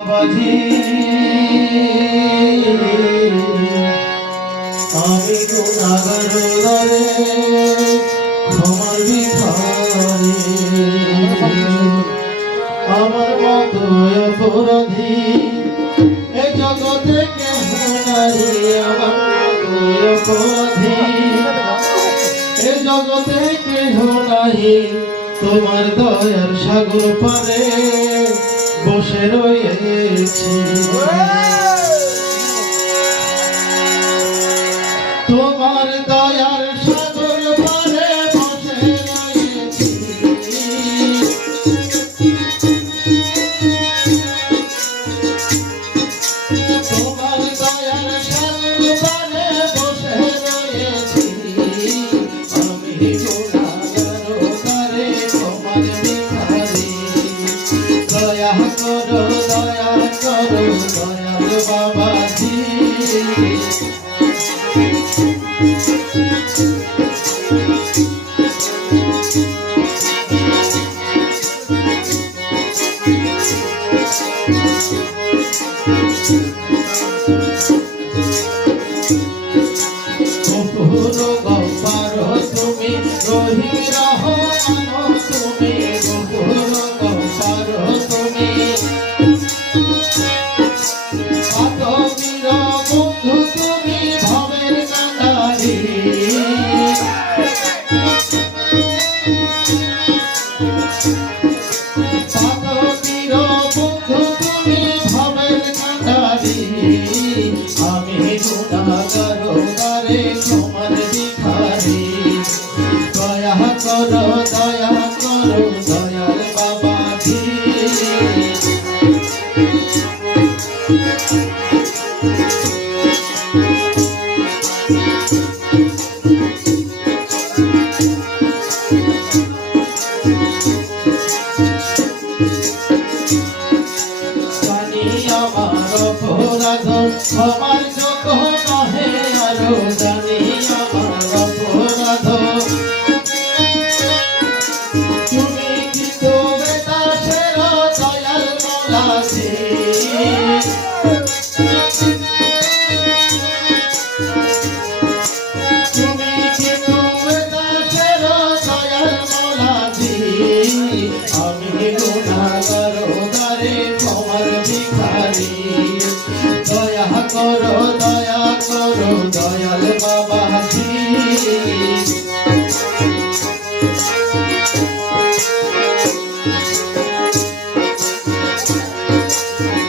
বাজি আমি গুনাহগার রে ক্ষমার ভিখারি আমার মতো অপরাধী এ জগতে কেহ নাই আমার মতো অপরাধী এ জগতে কেহ নাই তোমার দয়ার সাগর পারে বসে রয়েছি তোমার দয়ার সাগর পারে বসে রয়েছি তোমার দয়ার সাগর পারে বসে রয়েছি আমি গুনাহগার তোমার ভিখারি দয়া করো দয়াল বাবাজি পুরো গফার তুমি রহিম রহমান তুমি পুরো গফার তুমি আতবীর বন্ধু তুমি ভবের কান্ডারি আতবীর বন্ধু তুমি ভবের কান্ডারি আমি গুনাহগার রে তোমার ভিখারি দয়া করো দয়াল বাবাজি জানি আমার অপরাধ ক্ষমার যোগ্য নহে আরো জানি আমার অপরাধ তুমি কিন্তু বেদাসের দয়াল মোলাজি তুমি কিন্তু বেদাসের দয়াল মোলাজি আমি গুনাহগার রে তোমার ভিখারি দয়া করো